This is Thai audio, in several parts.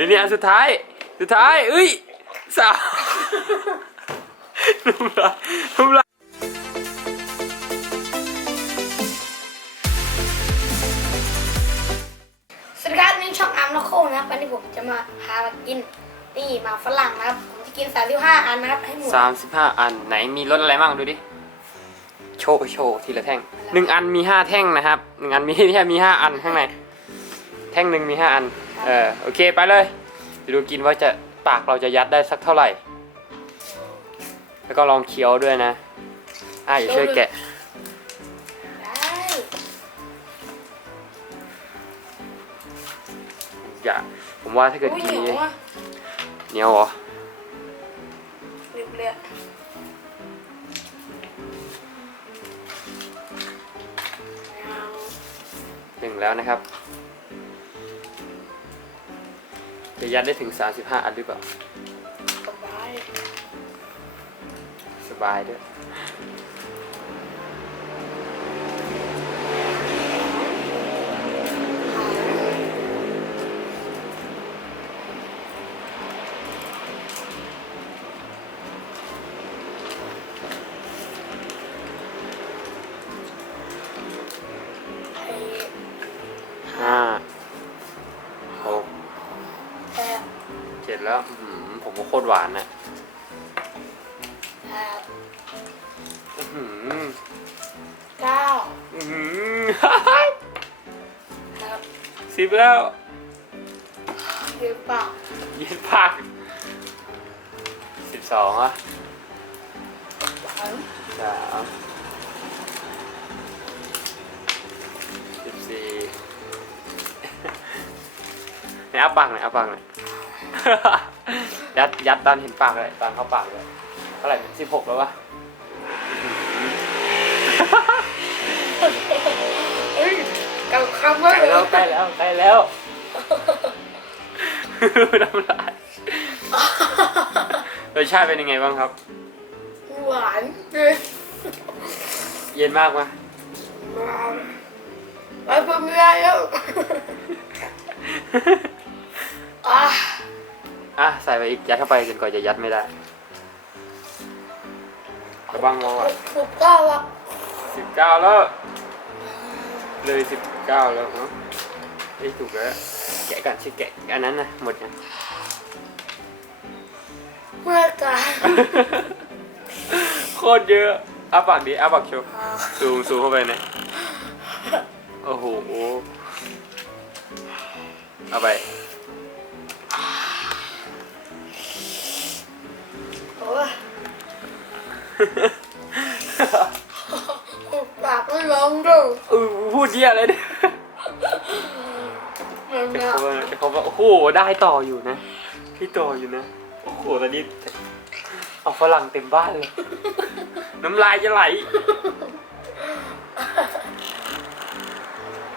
ดี๋ยวนี้อันสุดท้าย สุดท้ายเอ้ยสามน้ำลายน้ำลายสวัสดีครับนี่ช่องอาร์มนโคนะครับวันนี้ผมจะมาพามากินนี่หมาฝรั่งนะครับผมจะกิน 35 อันนะครับให้หมดสามสิบห้าอันไหนมีรสอะไรบ้างดูดิ โชว์โชว์ทีละแท่งหนึ่งอันมีห้าแท่งนะครับหนึ่งอันมีแค่มีห้าอันข้างใน แท่งหนึ่งมีห้าอัน เออโอเคไปเลยเดี๋ยวดูกินว่าจะปากเราจะยัดได้สักเท่าไหร่ แล้วก็ลองเคี้ยวด้วยนะ อะอย่าช่วยแกะได้อย่า ผมว่าถ้าเกิดอุ้ยกิเหนนียวอะเหนียวเหรอเรียบเรียบหนึ่งแล้วนะครับ จะยัดได้ถึง 35 อันหรือเปล่า สบาย สบายด้วย เจ็ดแล้วอื้อหือผมว่าโคตรหวานนะแปดอื้อหือเก้าอื้อหือ ครับสิบแล้วหรือเปล่าเย็นพักสิบสองอะหวานสามสิบสี่ไหนอัพปากหน่อยอัพปากหน่อย ยัดยัดตอนเห็นปากเลยตอนเข้าปากเลยเท่าไหร่สิบหกแล้ววะเอ้ยกับคำว่าใกล้แล้วใกล้แล้วใกล้แล้วน้ำลายรสชาติเป็นยังไงบ้างครับ หวานเลยเย็นมากไหมหวานไปเพิ่มไม่ได้แล้วอะอะใส่ไปอีกยัดเข้าไปจนกว่าจะยัดไม่ได้ระวังมองอะถูกต้องอะสิบเก้าแล้ว เลยสิบเก้าแล้วเนาะไอ้ยถูกแล้วแกะกันชิแกะอันนั้นนะหมดยังเมื่อกันโคตรเยอะอ้าปากดิอ้าปากโชว์ซูมซูมเข้าไปนะโอ้โหเอาไป ปากไม่ร้องดูเออพูดเยี่ยอะไรเนี่ยมันจะเนี่ยเขาว่าจะเขาว่าโอ้โหได้ต่ออยู่นะพี่ต่ออยู่นะโอ้โหตอนนี้เอาฝรั่งเต็มบ้านเลย น้ำลายจะไหล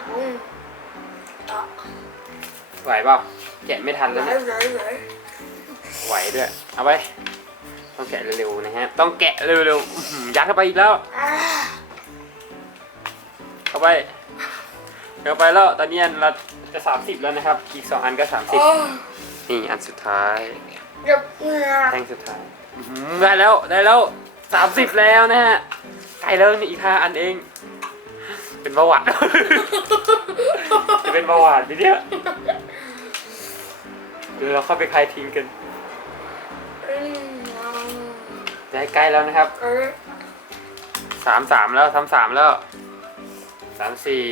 อืมอะไหวเปล่าแกะไม่ทันไหนแล้วเนี่ยไหนไหนไหวด้วย เอาไป ต้องแกะเร็วๆนะฮะ ต้องแกะเร็วๆอื้อหือยัดเข้าไปอีกแล้วอ่าเข้าไป เข้าไปแล้ว ตอนนี้อันเราจะสามสิบแล้วนะครับ อีกสองอันก็สามสิบโอ้นี่อันสุดท้าย เก็บเหงื่อแท่งสุดท้ายอื้อหือได้แล้ว ได้แล้วสามสิบแล้วนะฮะ ใกล้แล้วนี่อีกห้าอันเอง เป็นเบาหวาน จะเป็นเบาหวานไปเนี่ยเดี๋ยวเราเข้าไปคลายทิ้งกัน ได้ใกล้แล้วนะครับเออสามสามแล้วทำสามแล้วสามสี่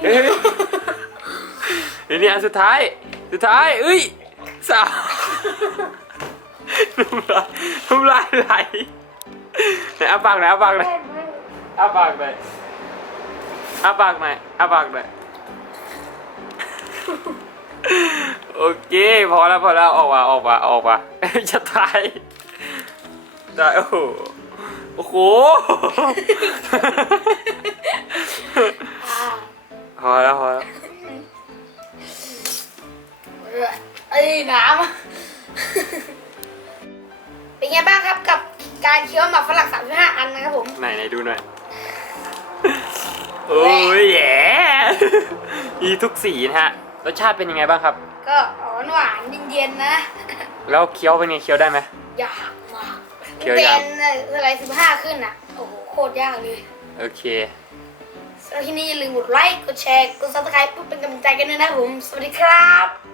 เฮ้ยเดี๋ยวนี้อันสุดท้ายสุดท้ายเอ้ยสามน้ำลายน้ำลายไหลไหนอาปากหน่อยอาปากหน่อยอาปากหน่อยอาปากหน่อยอาปากหน่อย โอเค พอแล้วพอแล้วออกมาออกมาออกมาจะตายได้โอ้โหโอ้โหอ่าพอแล้วพอแล้วเออไอ้น้ำอะเป็นไงบ้างครับกับการเคี้ยวหมากฝรั่ง35 อันนะครับผมไหนไหนดูหน่อยโอ้ยแย่มีทุกสีนะฮะรสชาติเป็นยังไงบ้างครับ ก็หวานหวานๆเย็นๆนะ แล้วเคี้ยวเป็นไงเคี้ยวได้ไหมยากมากเคี้ยวยาก เป็นอะไรสิบห้าขึ้นอะ โอ้โหโคตรยากเลยโอเค สำหรับที่นี่อย่าลืมกดไลค์ กดแชร์ กดซับสไครป์เพื่อเป็นกำลังใจกันด้วยนะผม สวัสดีครับ